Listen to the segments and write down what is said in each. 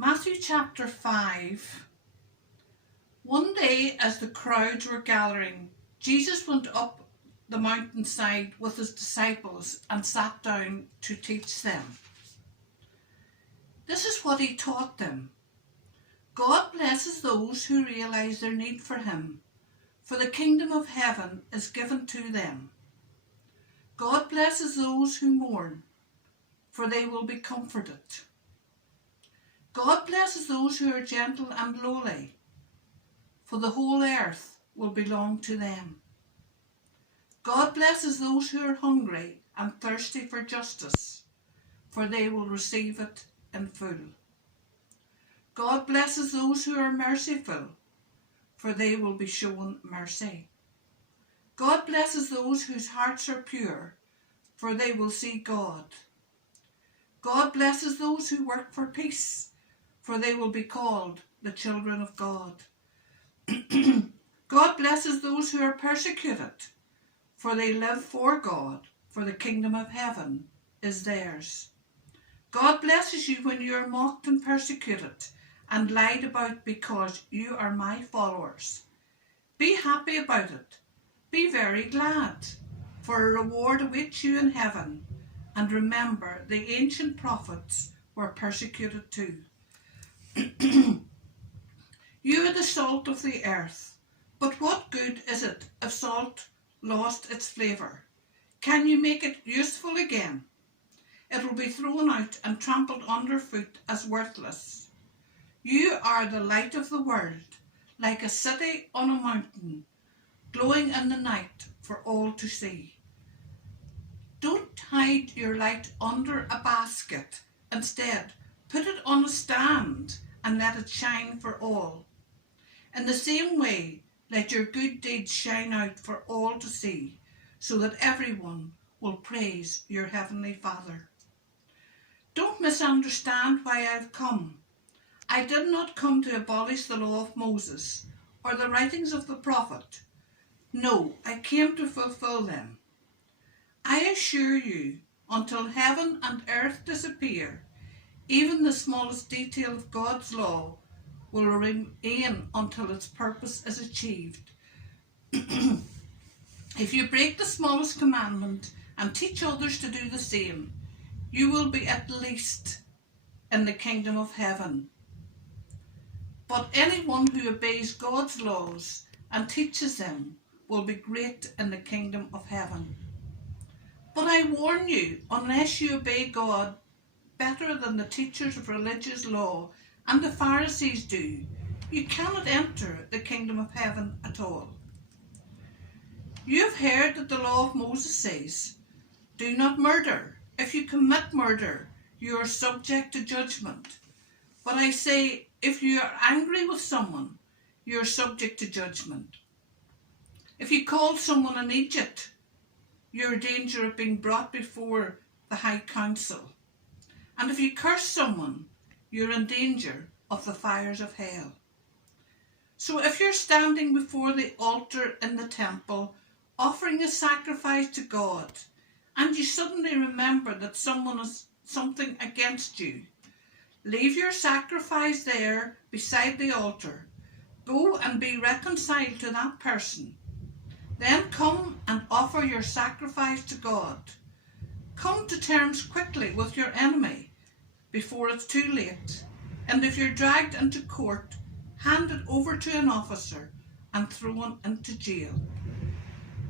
Matthew chapter 5. One day as the crowds were gathering, Jesus went up the mountainside with his disciples and sat down to teach them. This is what he taught them. God blesses those who realize their need for him, for the kingdom of heaven is given to them. God blesses those who mourn, for they will be comforted. God blesses those who are gentle and lowly, for the whole earth will belong to them. God blesses those who are hungry and thirsty for justice, for they will receive it in full. God blesses those who are merciful, for they will be shown mercy. God blesses those whose hearts are pure, for they will see God. God blesses those who work for peace, for they will be called the children of God. God blesses those who are persecuted, for they live for God, for the kingdom of heaven is theirs. God blesses you when you are mocked and persecuted and lied about because you are my followers. Be happy about it. Be very glad, for a reward awaits you in heaven. And remember, the ancient prophets were persecuted too. You are the salt of the earth, but what good is it if salt lost its flavour? Can you make it useful again? It will be thrown out and trampled underfoot as worthless. You are the light of the world, like a city on a mountain, glowing in the night for all to see. Don't hide your light under a basket. Instead, put it on a stand and let it shine for all. In the same way, let your good deeds shine out for all to see, so that everyone will praise your heavenly Father. Don't misunderstand why I've come. I did not come to abolish the law of Moses or the writings of the prophet. No, I came to fulfill them. I assure you, until heaven and earth disappear, even the smallest detail of God's law will remain until its purpose is achieved. If you break the smallest commandment and teach others to do the same, you will be at least in the kingdom of heaven. But anyone who obeys God's laws and teaches them will be great in the kingdom of heaven. But I warn you, unless you obey God better than the teachers of religious law and the Pharisees do, you cannot enter the kingdom of heaven at all. You have heard that the law of Moses says, "Do not murder. If you commit murder, you are subject to judgment." But I say, if you are angry with someone, you are subject to judgment. If you call someone an idiot, you are in danger of being brought before the High Council. And if you curse someone, you're in danger of the fires of hell. So if you're standing before the altar in the temple, offering a sacrifice to God, and you suddenly remember that someone has something against you, leave your sacrifice there beside the altar. Go and be reconciled to that person. Then come and offer your sacrifice to God. Come to terms quickly with your enemy before it's too late. And if you're dragged into court, hand it over to an officer and thrown into jail.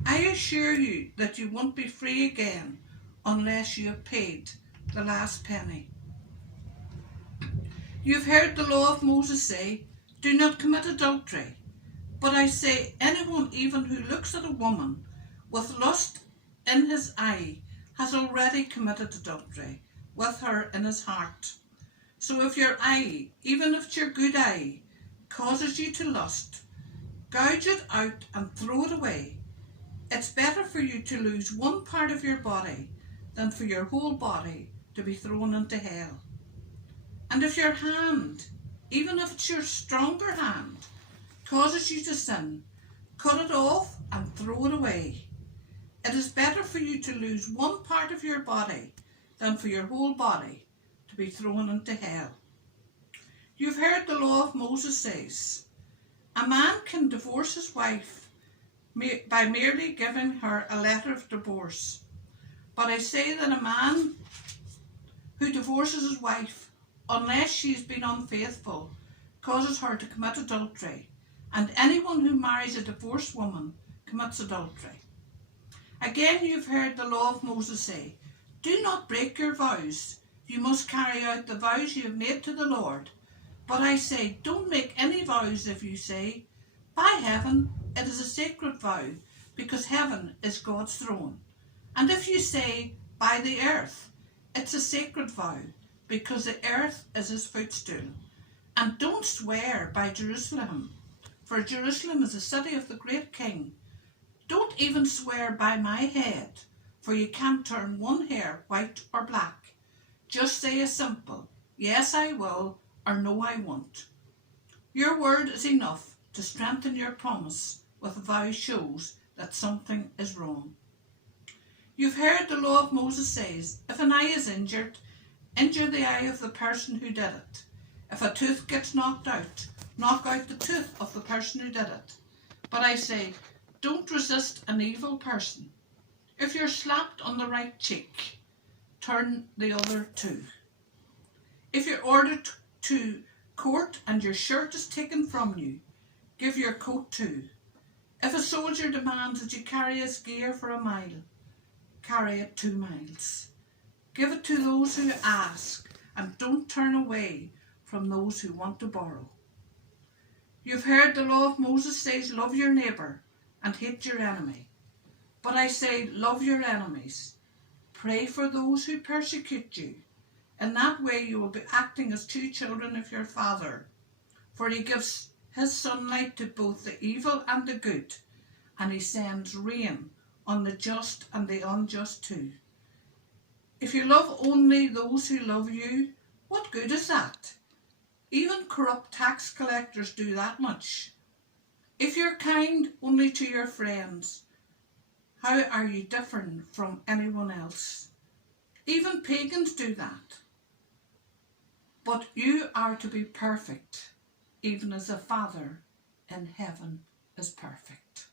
I assure you that you won't be free again unless you have paid the last penny. You've heard the law of Moses say, "Do not commit adultery." But I say, anyone even who looks at a woman with lust in his eye has already committed adultery with her in his heart. So if your eye, even if it's your good eye, causes you to lust, gouge it out and throw it away. It's better for you to lose one part of your body than for your whole body to be thrown into hell. And if your hand, even if it's your stronger hand, causes you to sin, cut it off and throw it away. It is better for you to lose one part of your body than for your whole body to be thrown into hell. You've heard the law of Moses says, a man can divorce his wife by merely giving her a letter of divorce. But I say that a man who divorces his wife, unless she's been unfaithful, causes her to commit adultery, and anyone who marries a divorced woman commits adultery. Again, you've heard the law of Moses say, do not break your vows. You must carry out the vows you have made to the Lord. But I say, don't make any vows if you say, by heaven, it is a sacred vow, because heaven is God's throne. And if you say, by the earth, it's a sacred vow, because the earth is his footstool. And don't swear by Jerusalem, for Jerusalem is the city of the great king. Don't even swear by my head, for you can't turn one hair white or black. Just say a simple, yes I will, or no I won't. Your word is enough to strengthen your promise with a vow shows that something is wrong. You've heard the law of Moses says, if an eye is injured, injure the eye of the person who did it. If a tooth gets knocked out, knock out the tooth of the person who did it. But I say, don't resist an evil person. If you're slapped on the right cheek, turn the other too. If you're ordered to court and your shirt is taken from you, give your coat too. If a soldier demands that you carry his gear for a mile, carry it 2 miles. Give it to those who ask, and don't turn away from those who want to borrow. You've heard the law of Moses says, love your neighbour and hate your enemy. But I say, love your enemies. Pray for those who persecute you. In that way you will be acting as true children of your Father. For he gives his sunlight to both the evil and the good, and he sends rain on the just and the unjust too. If you love only those who love you, what good is that? Even corrupt tax collectors do that much. If you're kind only to your friends, how are you different from anyone else? Even pagans do that. But you are to be perfect, even as the Father in heaven is perfect.